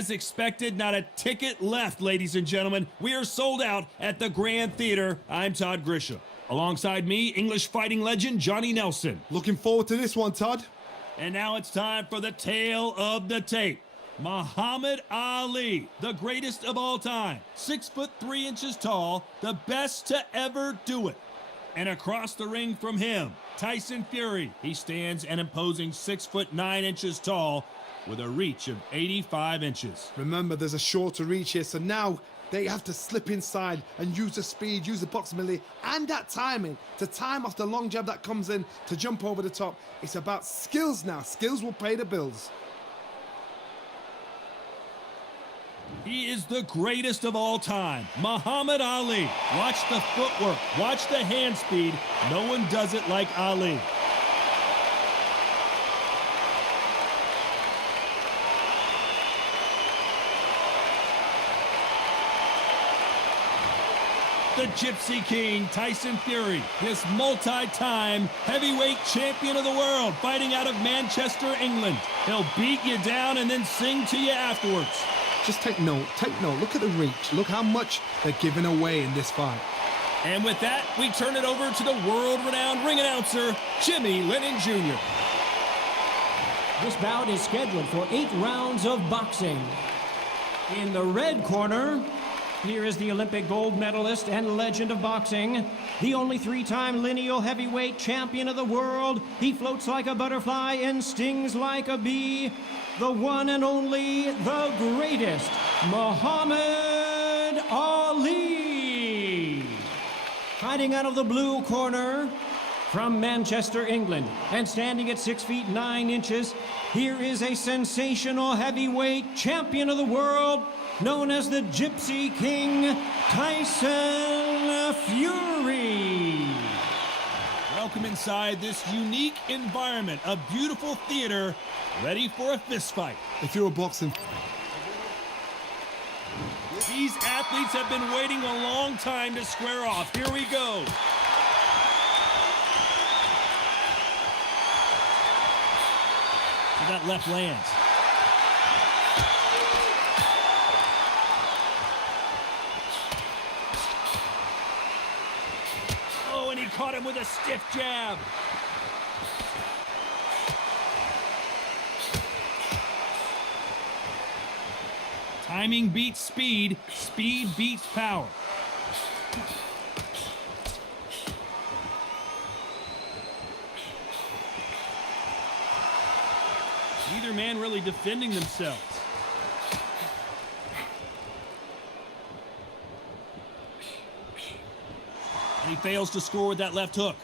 As expected, not a ticket left, ladies and gentlemen. We are sold out at the Grand Theater. I'm Todd Grisham. Alongside me, English fighting legend Johnny Nelson. Looking forward to this one, Todd. And now it's time for the tale of the tape. Muhammad Ali, the greatest of all time, 6'3" tall, the best to ever do it. And across the ring from him, Tyson Fury. He stands an imposing 6'9" tall with a reach of 85 inches. Remember, there's a shorter reach here, so now they have to slip inside and use the speed, use the proximity, and that timing to time off the long jab that comes in to jump over the top. It's about skills now. Skills will pay the bills. He is the greatest of all time, Muhammad Ali. Watch the footwork, watch the hand speed. No one does it like Ali. The Gypsy King, Tyson Fury, this multi-time heavyweight champion of the world, fighting out of Manchester, England. He'll beat you down and then sing to you afterwards. Just take note, look at the reach. Look how much they're giving away in this fight. And with that, we turn it over to the world-renowned ring announcer, Jimmy Lennon Jr. This bout is scheduled for 8 rounds of boxing. In the red corner, here is the Olympic gold medalist and legend of boxing, the only 3-time lineal heavyweight champion of the world. He floats like a butterfly and stings like a bee. The one and only, the greatest, Muhammad Ali. Hiding out of the blue corner from Manchester, England, and standing at 6'9", here is a sensational heavyweight champion of the world, known as the Gypsy King, Tyson Fury. Welcome inside this unique environment, a beautiful theater, ready for a fist fight. If you're a boxing... These athletes have been waiting a long time to square off. Here we go. So that left lands. Oh, and he caught him with a stiff jab. Timing beats speed, speed beats power. Neither man really defending themselves. And he fails to score with that left hook.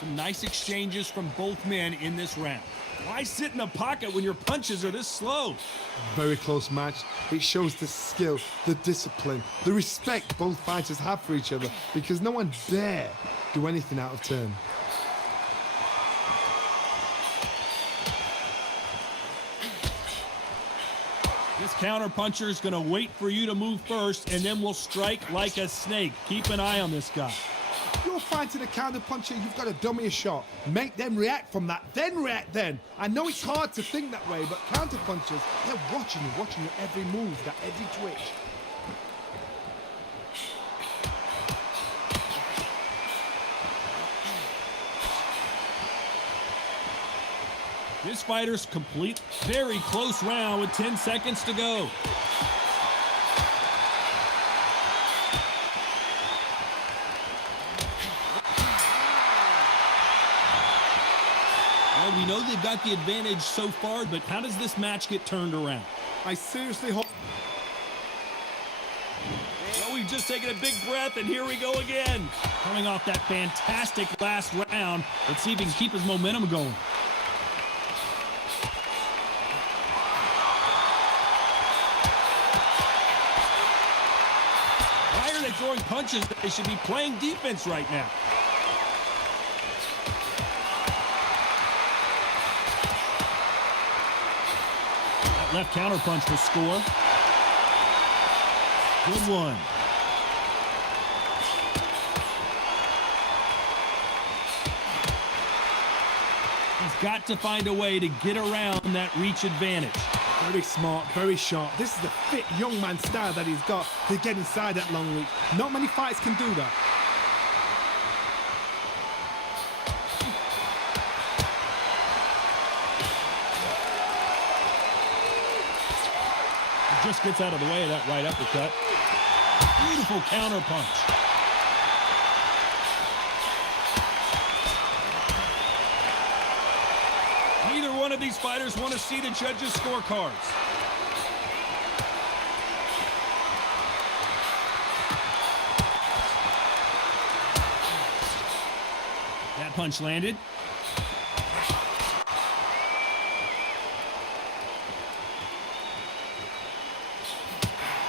Some nice exchanges from both men in this round. Why sit in the pocket when your punches are this slow? Very close match. It shows the skill, the discipline, the respect both fighters have for each other, because no one dare do anything out of turn. This counter-puncher is going to wait for you to move first, and then will strike like a snake. Keep an eye on this guy. You're fighting a counter-puncher, you've got to dummy a shot. Make them react from that, then react then. I know it's hard to think that way, but counter-punchers, they're watching you every move, that every twitch. This fighter's complete, very close round with 10 seconds to go. Well, we know they've got the advantage so far, but how does this match get turned around? I seriously hope... Well, we've just taken a big breath, and here we go again. Coming off that fantastic last round, let's see if he can keep his momentum going. Why are they throwing punches? They should be playing defense right now. That left counter punch will score. Good one. got to find a way to get around that reach advantage. Very smart, very sharp. This is the fit young man style that he's got to get inside that long reach. Not many fights can do that. He just gets out of the way of that right uppercut. Beautiful counter punch. Neither one of these fighters want to see the judges' scorecards. That punch landed.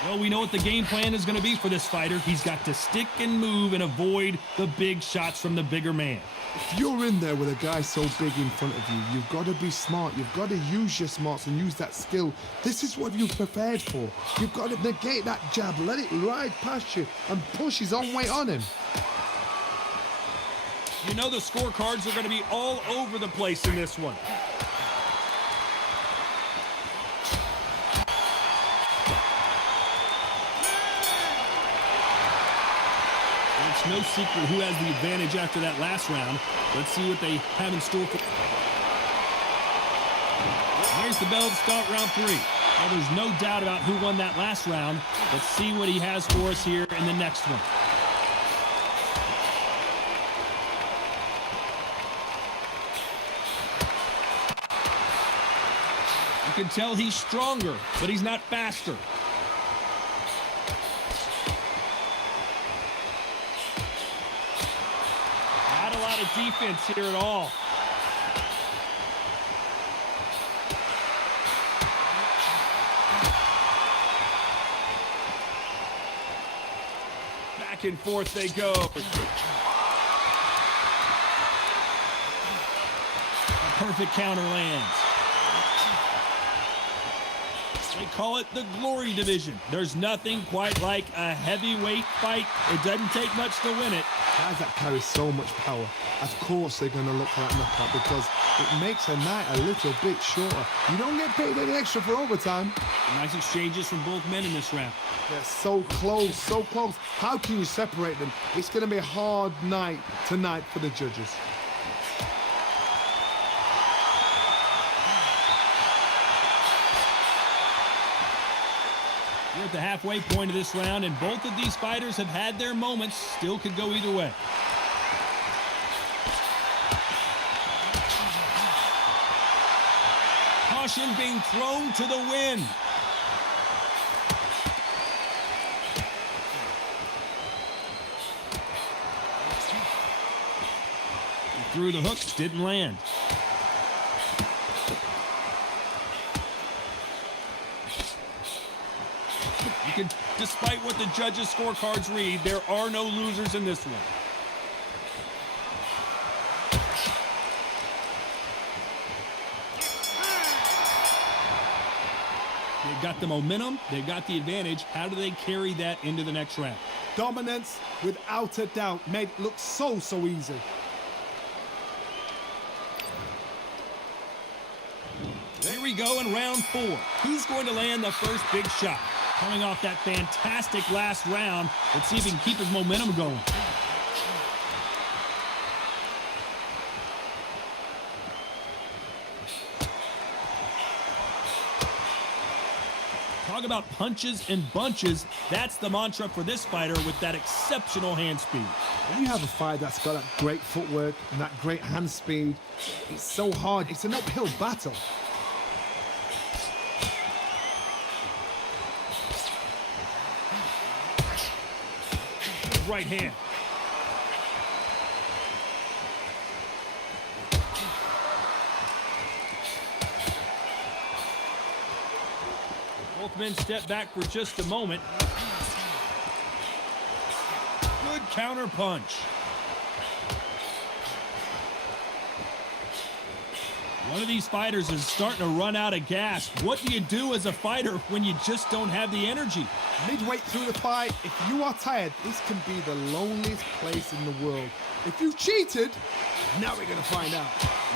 Well, we know what the game plan is going to be for this fighter. He's got to stick and move and avoid the big shots from the bigger man. If you're in there with a guy so big in front of you, you've got to be smart. You've got to use your smarts and use that skill. This is what you've prepared for. You've got to negate that jab, let it ride past you and push his own weight on him. You know the scorecards are going to be all over the place in this one. It's no secret who has the advantage after that last round. Let's see what they have in store for. There's the bell to start round 3. Well, there's no doubt about who won that last round. Let's see what he has for us here in the next one. You can tell he's stronger, but he's not faster. Not a lot of defense here at all. Back and forth they go. A perfect counter lands. They call it the glory division. There's nothing quite like a heavyweight fight. It doesn't take much to win it. Guys that carry so much power, of course they're going to look for that knockout because it makes a night a little bit shorter. You don't get paid any extra for overtime. Nice exchanges from both men in this round. They're so close, so close. How can you separate them? It's going to be a hard night tonight for the judges. We're at the halfway point of this round, and both of these fighters have had their moments. Still could go either way. Caution being thrown to the wind. He threw the hook, didn't land. Despite what the judges' scorecards read, there are no losers in this one. They've got the momentum, they've got the advantage. How do they carry that into the next round? Dominance, without a doubt, made it look so easy. Here we go in round 4. Who's going to land the first big shot? Coming off that fantastic last round, let's see if he can keep his momentum going. Talk about punches and bunches. That's the mantra for this fighter with that exceptional hand speed. When you have a fighter that's got that great footwork and that great hand speed, it's so hard. It's an uphill battle. Right hand. Both men step back for just a moment. Good counter punch. One of these fighters is starting to run out of gas. What do you do as a fighter when you just don't have the energy? Midway through the fight, if you are tired, this can be the loneliest place in the world. If you cheated, Now we're going to find out.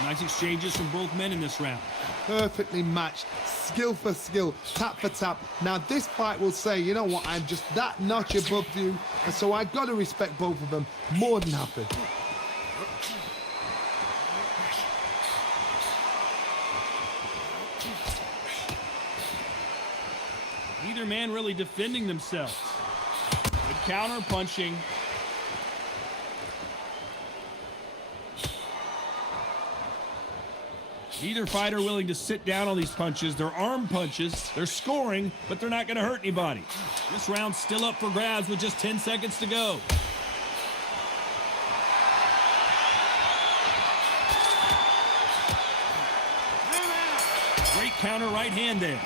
Nice exchanges from both men in this round. Perfectly matched, skill for skill, tap for tap. Now this fight will say, you know what, I'm just that notch above you, and so I've got to respect both of them. More than happy. Neither man really defending themselves. Good counter punching. Neither fighter willing to sit down on these punches. They're arm punches. They're scoring, but they're not going to hurt anybody. This round's still up for grabs with just 10 seconds to go. Great counter right hand there.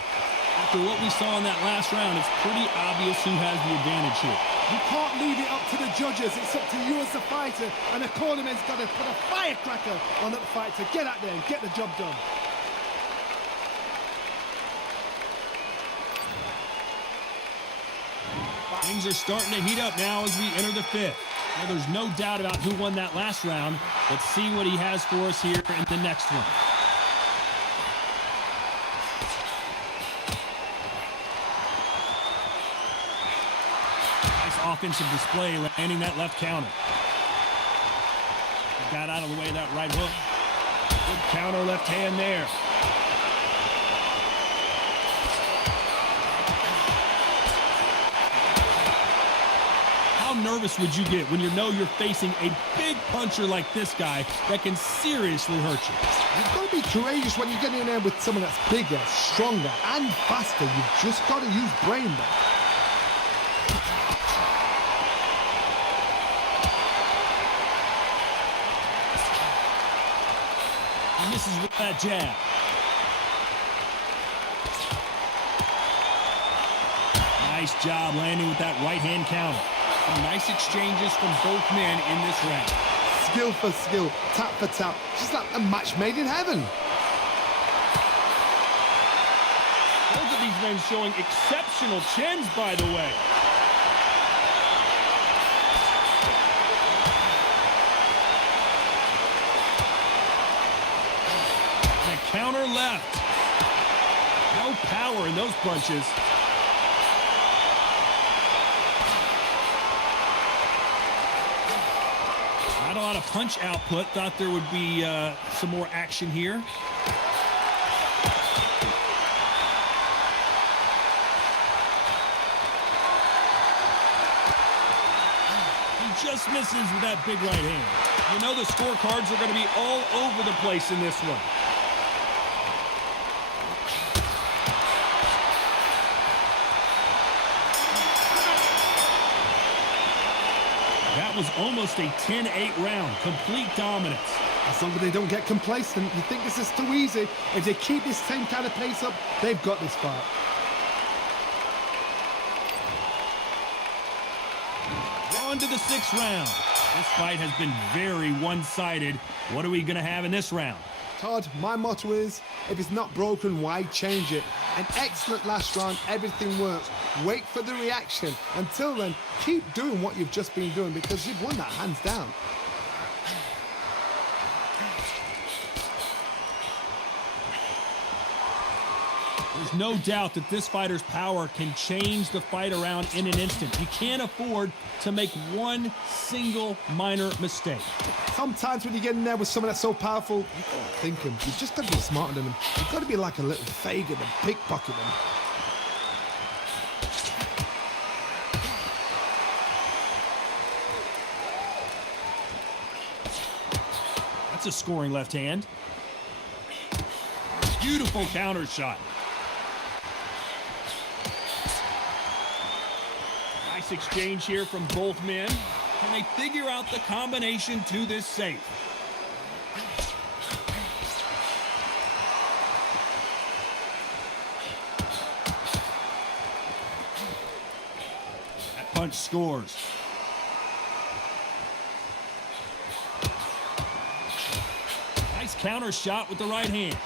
After what we saw in that last round, it's pretty obvious who has the advantage here. You can't leave it up to the judges. It's up to you as the fighter, and the cornerman's got to put a firecracker on that fight to get out there and get the job done. Things are starting to heat up now as we enter the fifth. Well, there's no doubt about who won that last round. Let's see what he has for us here in the next one. Offensive display, landing that left counter. Got out of the way of that right hook. Good counter left hand there. How nervous would you get when you know you're facing a big puncher like this guy that can seriously hurt you? You've got to be courageous when you get in there with someone that's bigger, stronger, and faster. You've just got to use brain there. Misses with that jab. Nice job landing with that right hand counter. Some nice exchanges from both men in this round. Skill for skill, tap for tap, just like a match made in heaven. Both of these men showing exceptional chins, by the way. Counter left. No power in those punches. Not a lot of punch output. Thought there would be some more action here. He just misses with that big right hand. You know the scorecards are going to be all over the place in this one. That was almost a 10-8 round. Complete dominance. As long as they don't get complacent, you think this is too easy. If they keep this same kind of pace up, they've got this fight. On to the sixth round. This fight has been very one-sided. What are we going to have in this round? Todd, my motto is, if it's not broken, why change it? An excellent last round, everything works. Wait for the reaction. Until then, keep doing what you've just been doing because you've won that hands down. There's no doubt that this fighter's power can change the fight around in an instant. You can't afford to make one single minor mistake. Sometimes when you get in there with someone that's so powerful, you can't think him. You've just got to be smarter than him. You've got to be like a little Fagin and pickpocket him. That's a scoring left hand. Beautiful counter shot. Nice exchange here from both men. Can they figure out the combination to this safe? That punch scores. Nice counter shot with the right hand.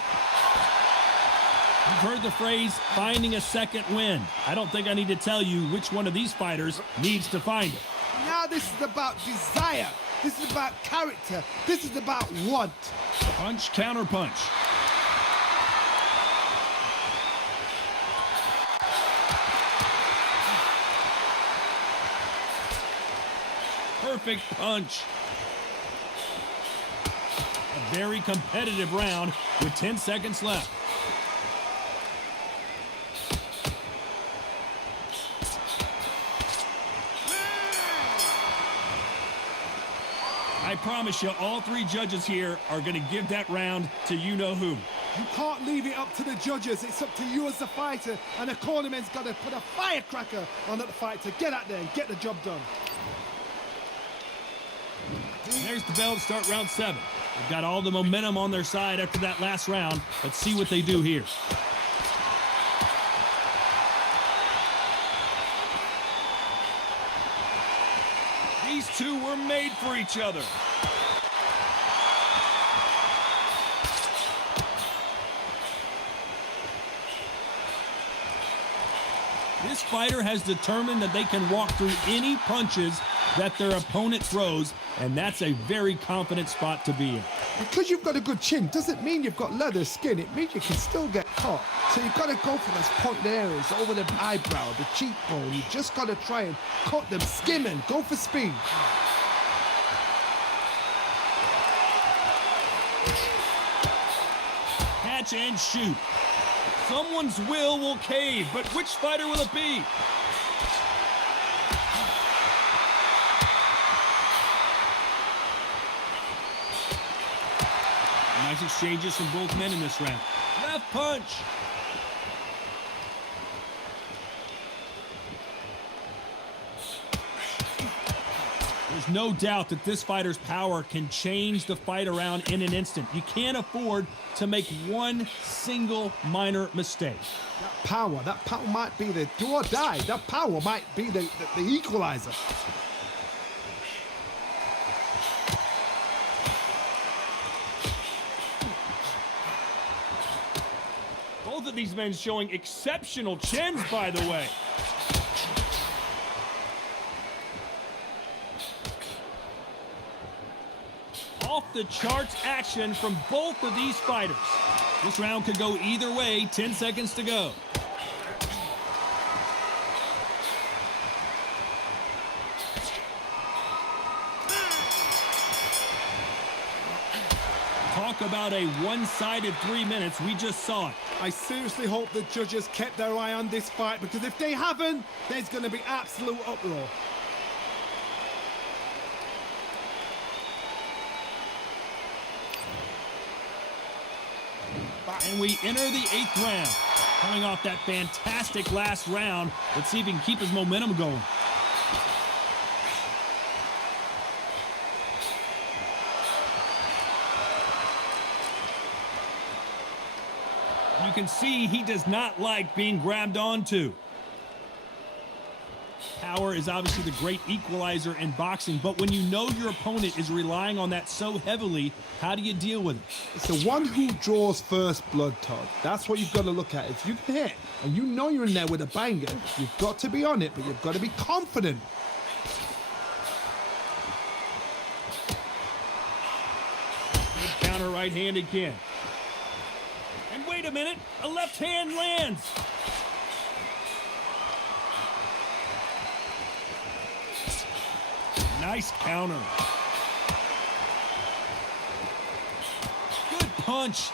You've heard the phrase, finding a second win. I don't think I need to tell you which one of these fighters needs to find it. Now this is about desire. This is about character. This is about want. Punch, counter punch. Perfect punch. A very competitive round with 10 seconds left. I promise you, all three judges here are going to give that round to you-know-who. You can't leave it up to the judges. It's up to you as the fighter, and the cornerman's got to put a firecracker on that fight to get out there and get the job done. There's the bell to start round 7. They've got all the momentum on their side after that last round. Let's see what they do here. These two were made for each other. This fighter has determined that they can walk through any punches that their opponent throws, and that's a very confident spot to be in. Because you've got a good chin doesn't mean you've got leather skin. It means you can still get caught. So you've got to go for those pointed areas over the eyebrow, the cheekbone. You just got to try and cut them, skim and go for speed. Catch and shoot. Someone's will cave, but which fighter will it be? Nice exchanges from both men in this round. Left punch. There's no doubt that this fighter's power can change the fight around in an instant. You can't afford to make one single minor mistake. That power might be the do or die. That power might be the equalizer. Both of these men showing exceptional chins, by the way. Off the charts action from both of these fighters. This round could go either way. 10 seconds to go. Talk about a one-sided 3 minutes. We just saw it. I seriously hope the judges kept their eye on this fight, because if they haven't, there's going to be absolute uproar. And we enter the 8th round. Coming off that fantastic last round, let's see if he can keep his momentum going. You can see he does not like being grabbed onto. Power is obviously the great equalizer in boxing, but when you know your opponent is relying on that so heavily, how do you deal with it? It's the one who draws first blood, Todd. That's what you've got to look at. If you can hit, and you know you're in there with a banger, you've got to be on it, but you've got to be confident. Good counter right hand again. And wait a minute, a left hand lands. Nice counter. Good punch.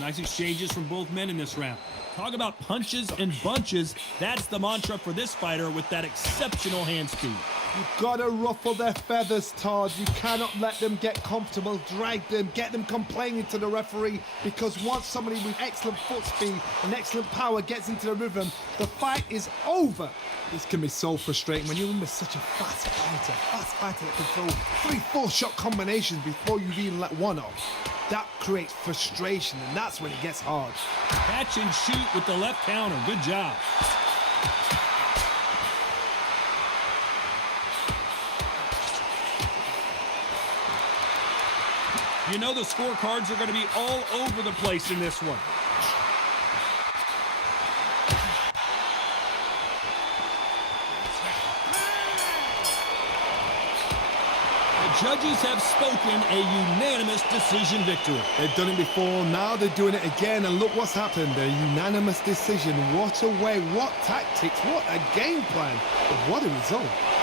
Nice exchanges from both men in this round. Talk about punches and bunches. That's the mantra for this fighter with that exceptional hand speed. You've got to ruffle their feathers, Todd. You cannot let them get comfortable, drag them, get them complaining to the referee, because once somebody with excellent foot speed and excellent power gets into the rhythm, the fight is over. This can be so frustrating when you're in with such a fast fighter that can throw 3-4 shot combinations before you've even let one off. That creates frustration, and that's when it gets hard. Catch and shoot with the left counter. Good job. You know the scorecards are going to be all over the place in this one. judges have spoken a unanimous decision victory. They've done it before, now they're doing it again, and look what's happened. A unanimous decision. What a way, what tactics, what a game plan. What a result.